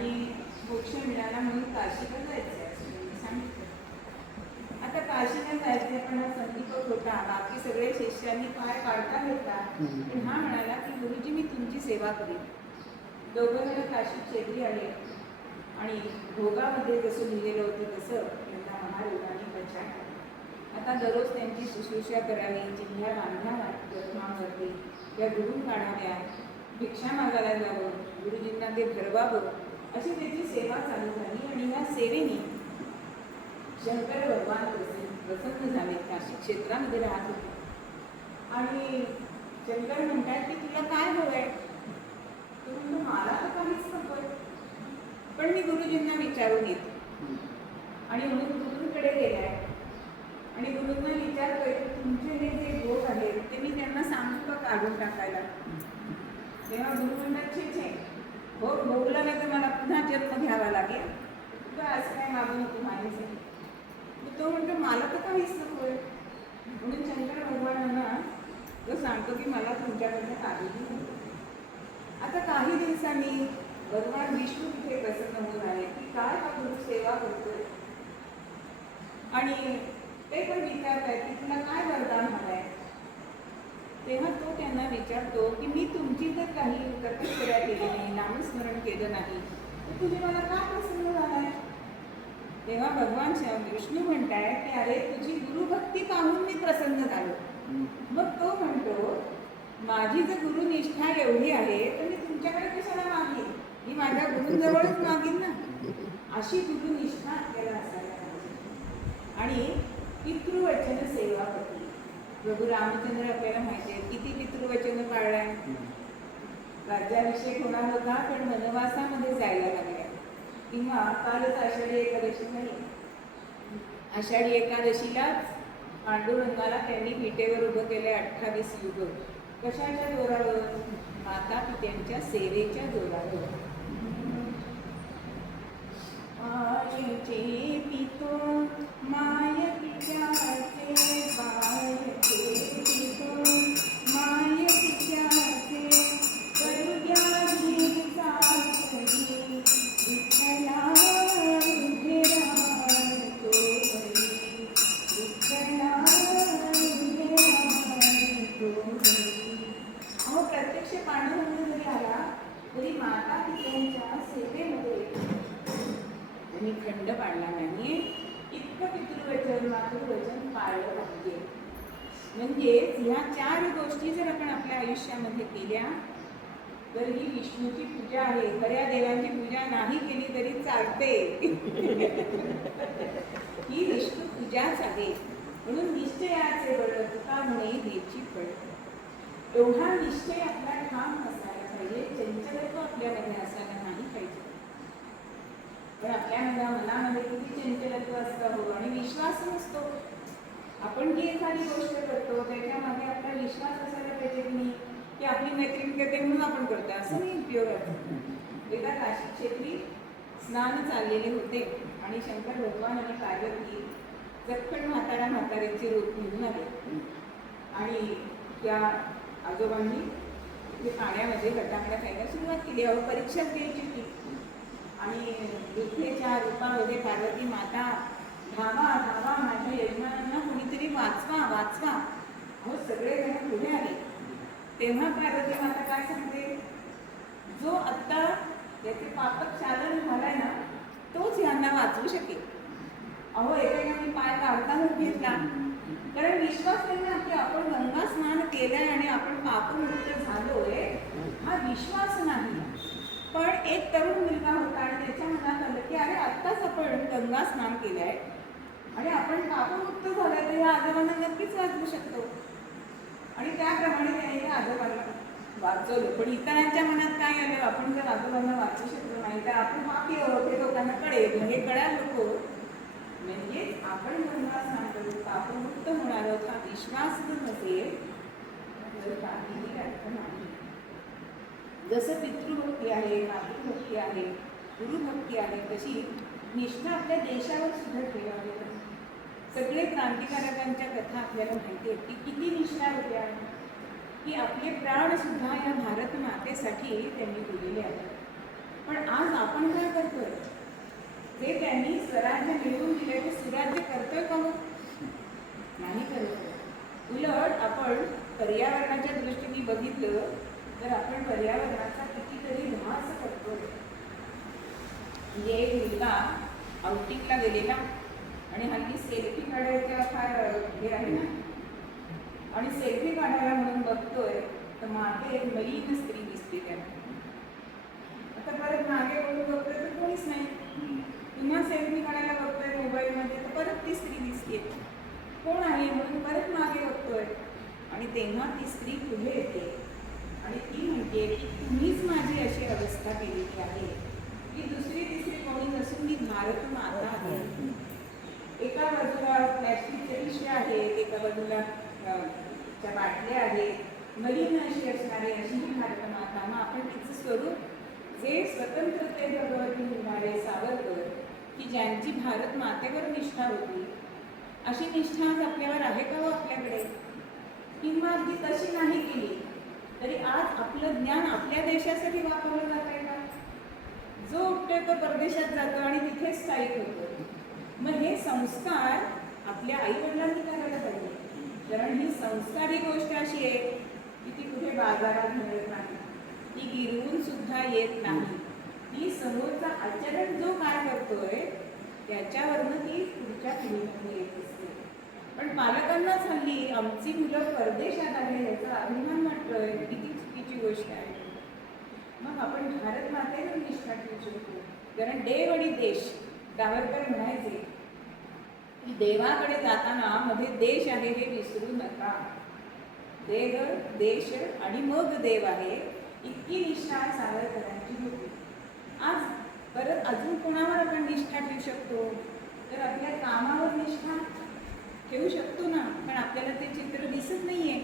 आणि मोक्ष मिळाला म्हणून काशीला जायचं असं त्यांनी सांगितलं. आता काशीला जायचे पण हा संदीपक होता, बाकी सगळे शिष्यांनी पाय काढता घेतला, पण हा म्हणाला की गुरुजी मी तुमची सेवा करीन. दोघं जण काशीत शेगडी आले आणि भोगामध्ये जसं लिहिलेलं होतं तसं त्यांना महायोगाने पछाड. आता दररोज त्यांची शुश्रूषा करावी, चिंध्या बांधावरती त्या गुरुं काढाव्या, भिक्षा मागायला जावं, गुरुजींना ते भरवावं, अशी त्याची सेवा चालू झाली. आणि या सेवेने शंकर भगवान प्रसन्न झाले. काशी क्षेत्रामध्ये राहत होते आणि शंकर म्हणतात की तुला काय हवंय? तो म्हणतो मला तर काहीच नकोय, पण मी गुरुजींना विचारून येतो. आणि म्हणून गुरुंकडे गेलाय आणि गुरुंना विचारतोय की तुमचे हे जे भोग आहेत ते मी त्यांना सांगतो का काढून टाकायला? तेव्हा गुरु म्हणतात छे छे, भोग भोगला नाही तर मला पुन्हा जन्म घ्यावा लागेल, तुला असं काय मागू नको माझ्यासाठी. तो म्हणतो मला तर काहीच नकोय. म्हणून शंकर भगवानांना तो सांगतो की मला तुमच्याकडनं काहीही नको. आता काही दिवसांनी भगवान विष्णू तिथे प्रसन्न होऊन आले की काय हा गुरु सेवा करतोय. आणि ते पण विचारतायत की तुला काय वरदान हवंय. तेव्हा तो त्यांना विचारतो की मी तुमची जर काही तपश्चर्या केली नाही, नामस्मरण केलं नाही, तर तुम्ही मला का प्रसन्न झालाय? तेव्हा भगवान विष्णू म्हणताय की अरे तुझी गुरुभक्ती पाहून मी प्रसन्न झालो. मग तो म्हणतो माझी जर गुरुनिष्ठा एवढी आहे तर मी तुमच्याकडे कशाला मागेन, मी माझ्या गुरुजवळच मागेन ना. अशी गुरुनिष्ठा आपल्याला असायला पाहिजे. आणि पितृवचन सेवापती प्रभू रामचंद्र आपल्याला माहिती आहे किती पितृवचन पाळलाय. राज्याभिषेक होणार होता पण वनवासामध्ये जायला लागल्या. किंवा कालच आषाढी एकादशी नाही, आषाढी एकादशीलाच पांडुरंगाला त्यांनी पिठेवर उभं केलंय 28 युग. कशाच्या जोरावर? माता पित्यांच्या सेवेच्या जोरावर. मायेचे पितो माय पित्याचे, बायचे पितो माय पित्याचे, करू द्या घीचा घरी, विठ्ठला उभे राहतो घरी, विठ्ठला उभे राहतो घरी. अहो प्रत्यक्ष पांडुरंग जरी आला तरी माता पित्यांच्या सेवेमध्ये त्यांनी खंड पाडला नाही. इतकं पितृवचन मातृवचन पाळलं पाहिजे. म्हणजेच ह्या 4 गोष्टी जर आपण आपल्या आयुष्यामध्ये केल्या तर ही विष्णूची पूजा आहे. खऱ्या देवांची पूजा नाही केली तरी चालते. ही विष्णू पूजाच आहे. म्हणून निश्चयाचे बळ तुका म्हणे देची फळ. एवढा निश्चय आपला ठाम असायला पाहिजे. चंचलत्व आपल्यामध्ये असायला नाही पाहिजे. पण आपल्या मनामध्ये किती चंचलत्व असतं हो, आणि विश्वास नसतो. आपण जी एखादी गोष्ट करतो त्याच्यामध्ये आपला विश्वास असायला पाहिजे की नाही, की आपली मैत्रीण करते म्हणून आपण करतो असं नाही उपयोगाचं. एकदा काशी क्षेत्री स्नान चाललेले होते आणि शंकर भगवान आणि पार्वती चटकन म्हाताऱ्यांची रूप निघून आले. आणि त्या आजोबांनी ते पाण्यामध्ये गटांगड्या खायला सुरुवात केली. अहो परीक्षा द्यायची होती. आणि दुःखेच्या रूपामध्ये पार्वती माता धावा धावा माझ्या यजमानांना कोणीतरी वाचवा वाचवा. अहो सगळे जण पुढे आले. तेव्हा पार्वती माता काय सांगते, जो आत्ता याचे पापक चालन झालाय ना तोच यांना वाचवू शकेल. अहो एकेकाने पाय काढतानाच घेतला, कारण विश्वास नाही ना की आपण गंगा स्नान केलंय आणि आपण पापमुक्त झालोय, हा विश्वास नाही. पण एक तरुण मुलगा होता आणि त्याच्या मनात आलं की अरे आत्ताच आपण गंगा स्नान केलंय आणि आपण पापमुक्त झालोय तर या आजोबांना नक्कीच वाचवू शकतो. आणि त्याप्रमाणे त्याने त्या आजोबांना वाचवलं. पण इतरांच्या मनात काय आलं, आपण जर आजोबांना वाचवू शकलो नाही तर आपण पापी आहोत हे लोकांना कळेल. हे कळायला नको. म्हणजेच आपण गंगा स्नान करून पापमुक्त होणार आहोत हा विश्वास जर नसेल तर काहीही अर्थ नाही. जसं पितृभक्ती आहे, मातृभक्ती आहे, गुरुभक्ती आहे, तशी निष्ठा आपल्या देशावर सुद्धा ठेवावी. सगळे क्रांतिकारकांच्या कथा आपल्याला माहिती आहेत की किती निष्ठा होत्या, की आपले प्राण सुद्धा या भारत मातेसाठी त्यांनी दिलेले आहेत. पण आज आपण काय करतोय? जे त्यांनी स्वराज्य मिळवून दिले ते सुराज्य करतोय का मग? नाही करतोय. उलट आपण पर्यावरणाच्या दृष्टीने बघितलं तर आपण पर्यावरणाचा कितीतरी ऱ्हास करतोय. म्हणजे एक मुलगा आउटिंगला गेलेला आणि हल्ली सेल्फी काढायचा फार हे आहे ना, आणि सेल्फी काढायला म्हणून बघतोय तर मागे एक मलिन स्त्री दिसते त्याला. आता परत मागे बघून बघतोय तर कोणीच नाही. पुन्हा सेल्फी काढायला बघतोय मोबाईलमध्ये तर परत ती स्त्री दिसते. कोण आहे म्हणून परत मागे बघतोय आणि तेव्हा ती स्त्री पुढे येते आणि ती म्हणते की तुम्हीच माझी अशी अवस्था केलेली आहे की दुसरी तिसरी कोणी नसून मी भारत माता आहे. एका बाजूला प्लॅस्टिकच्या पिशव्या आहेत, एका बाजूला त्या बाटल्या आहेत, मलिन अशी असणारी अशी ही भारत माता. मग आपण तिचं स्वरूप जे स्वतंत्रते भगवती म्हणणारे सावरकर की ज्यांची भारत मातेवर निष्ठा होती, अशी निष्ठा आज आपल्यावर आहे का हो आपल्याकडे? किंवा अगदी तशी नाही केली तरी आज आपलं ज्ञान आपल्या देशासाठी वापरलं जात आहे का? जो उठतोय तो परदेशात जातो आणि तिथेच स्थायिक होतो. मग हे संस्कार आपल्या आईवडिलांनी करायला पाहिजे, कारण ही संस्कार ही गोष्ट अशी आहे की ती कुठे बाजारात मिळत नाही, ती गिरवून सुद्धा येत नाही. ती समोरचा आचरण जो काय करतोय त्याच्यावरनं ती पुढच्या पिढीमध्ये येत असते. पण पालकांनाच हल्ली आमची मुलं परदेशात आहे याचा अभिमान वाटतोय, किती चुकीची गोष्ट आहे. मग आपण भारत मातेवर निष्ठा ठेवू शकतो, कारण देव आणि देश. सावरकर म्हणायचे की देवाकडे जाताना मध्ये देश आहे हे विसरू नका. देव, देश आणि मग देव आहे, इतकी निष्ठा सावरकरांची होती. आज परत अजून कोणावर आपण निष्ठा ठेवू शकतो? तर आपल्या कामावर निष्ठा ठेवू शकतो ना, पण आपल्याला ते चित्र दिसत नाहीये.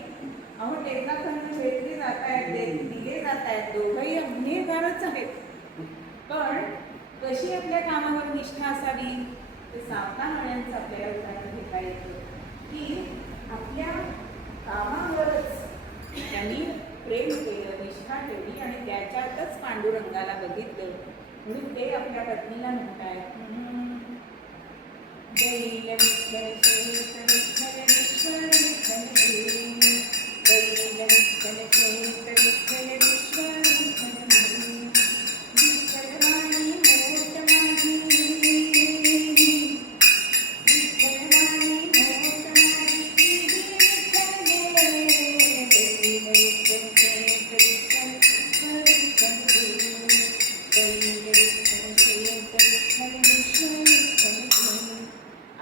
अहो टेकाखंड भेटले जात आहेत, दिले जात आहेत, दोघंही गुन्हेगारच आहेत. पण कशी आपल्या कामावर निष्ठा असावी ते सावधानवाण्यांचं आपल्याला उदाहरण घेता येतं की आपल्या कामावरच त्यांनी प्रेम केलं, निष्ठा ठेवली आणि त्याच्यातच पांडुरंगाला बघितलं. म्हणून ते आपल्या पत्नीला म्हणतायत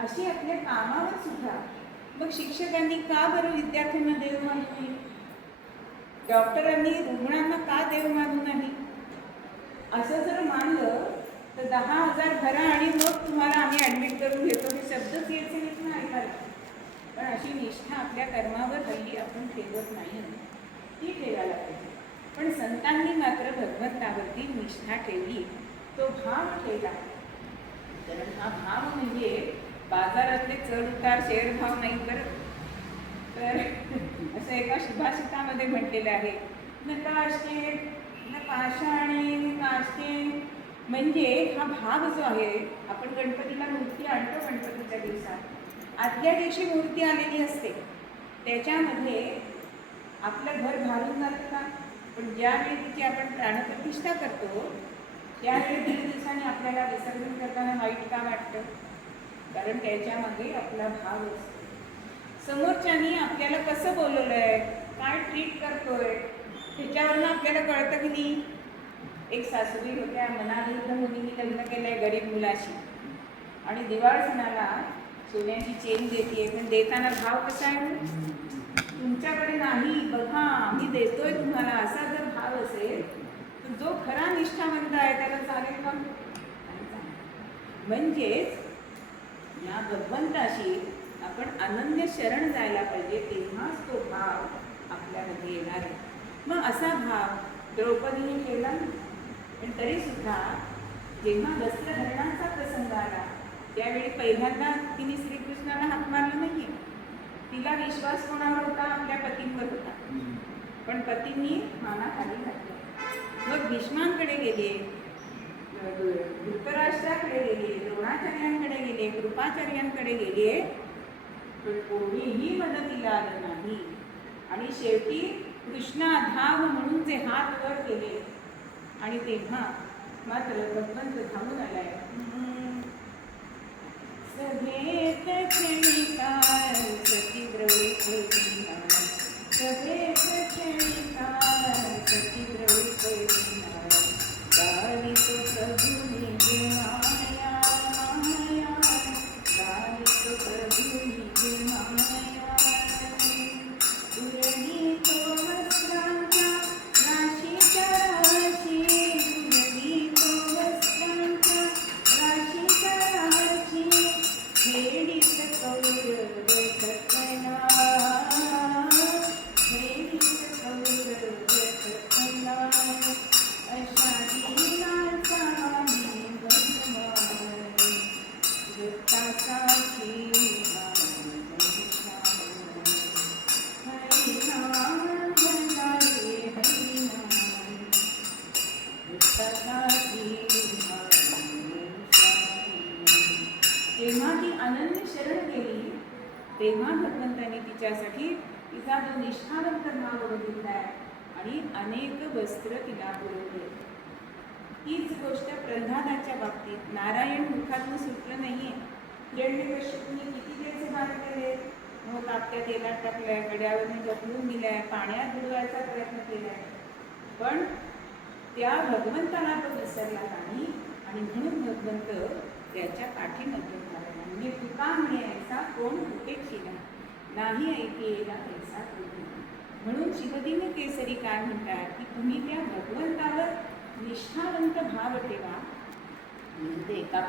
अशी आपल्या कामावर सुद्धा. मग शिक्षकांनी का बरं विद्यार्थ्यांना देव मानू नये? डॉक्टरांनी रुग्णांना का देव मानू नाही? असं जर मानलं तर 10,000 भरा आणि मग तुम्हाला आम्ही ॲडमिट करून घेतो, हे शब्दच यायचे नाहीत ना ऐकायला. पण अशी निष्ठा आपल्या कर्मावर हल्ली आपण ठेवत नाही, ती ठेवायला पाहिजे. पण संतांनी मात्र भगवंतावरती निष्ठा ठेवली, तो भाव ठेवला. कारण हा भाव म्हणजे बाजारातले चढ उतार शेअर भाव नाही बरं. तर असं एका सुभाषितामध्ये म्हटलेलं आहे, न काष्टे न पाषाणे न काष्टे. म्हणजे हा भाव जो आहे, आपण गणपतीला मूर्ती आणतो गणपतीच्या दिवसात, आदल्या दिवशी मूर्ती आलेली असते, त्याच्यामध्ये आपलं घर घालून जातं का? पण ज्यावेळी तिची आपण प्राणप्रतिष्ठा करतो त्यावेळी 3 दिवसांनी आपल्याला विसर्जन करताना वाईट का वाटतं? कारण त्याच्यामध्ये आपला भाव असतो. समोरच्यानी आपल्याला कसं बोलवलंय, काय ट्रीट करतोय, त्याच्यावरनं आपल्याला कळतं की नाही. एक सासूबाई होत्या, मनाविरुद्ध मुलींनी लग्न केलंय गरीब मुलाशी आणि दिवाळ सणाला सोन्याची चेन देते, पण देताना भाव कसा आहे? तुमच्याकडे नाही, बघा आम्ही देतोय तुम्हाला, असा जर भाव असेल तर जो खरा निष्ठावंत आहे त्याला चालेल का? म्हणजेच या भगवंताशी आपण अनन्य शरण जायला पाहिजे, तेव्हाच तो भाव आपल्यामध्ये येणार आहे. मग असा भाव द्रौपदीने केला, पण तरीसुद्धा जेव्हा वस्त्रहरणाचा प्रसंग आला त्यावेळी पहिल्यांदा तिने श्रीकृष्णाला हाक मारला नाही. तिला विश्वास कोणावर होता? आपल्या पतींवर होता, पण पतींनी मानाखाली घातलं. मग भीष्मांकडे गेले धृतराष्ट्राकडे गेले, द्रोणाचार्यांकडे गेले, कृपाचार्यांकडे गेले, पण कोणीही मदतीला आलं नाही. आणि शेवटी कृष्णा धाव म्हणून जे हात वर केले आणि तेव्हा मात्र भगवंत थांबून आलाय. सभेत क्षणिकाल सती द्रविडीना, सभेत क्षणिकाल सती द्रविडीना, गालितो प्रभु निज माया, माया गालितो प्रभु निज माया. उरलीतो वस्त्रांच्या राशीच्या राशी, उरलीतो वस्त्रांच्या राशीच्या राशी, खेडीत कौरव सपना, खेडीत कौरव सपना. अशा दीनाचा मी बलवान, दत्तासाठी हरिनाम भंडारे हरिनाम, दत्तासाठी. जेव्हा ती अनन्य शरण गेली तेव्हा भगवंताने तिच्यासाठी तिचा जो निष्ठावंत भाव बघितलाय आणि अनेक वस्त्र तिला पुरवले. हीच गोष्ट प्रल्हादाच्या बाबतीत नारायण मुखातून सुटलं नाहीये. हिरण्यकश्यपूने किती त्याचे भार केले, मग तात्या तेलात टाकलाय, कड्यावरने ढकलून दिलाय, पाण्यात बुडवायचा प्रयत्न केलाय, पण त्या भगवंताला तो विसरला नाही. आणि म्हणून भगवंत त्याच्या पाठीमध्ये लागला. म्हणजे तुका म्हणे ऐसा कोण उपेक्षिला, नाही ऐकेला ऐसा कोणी. म्हणून शिवदिन केसरी काय म्हणतात की तुम्ही त्या भगवंतावर निष्ठावंत भाव ठेवा. म्हणजे एका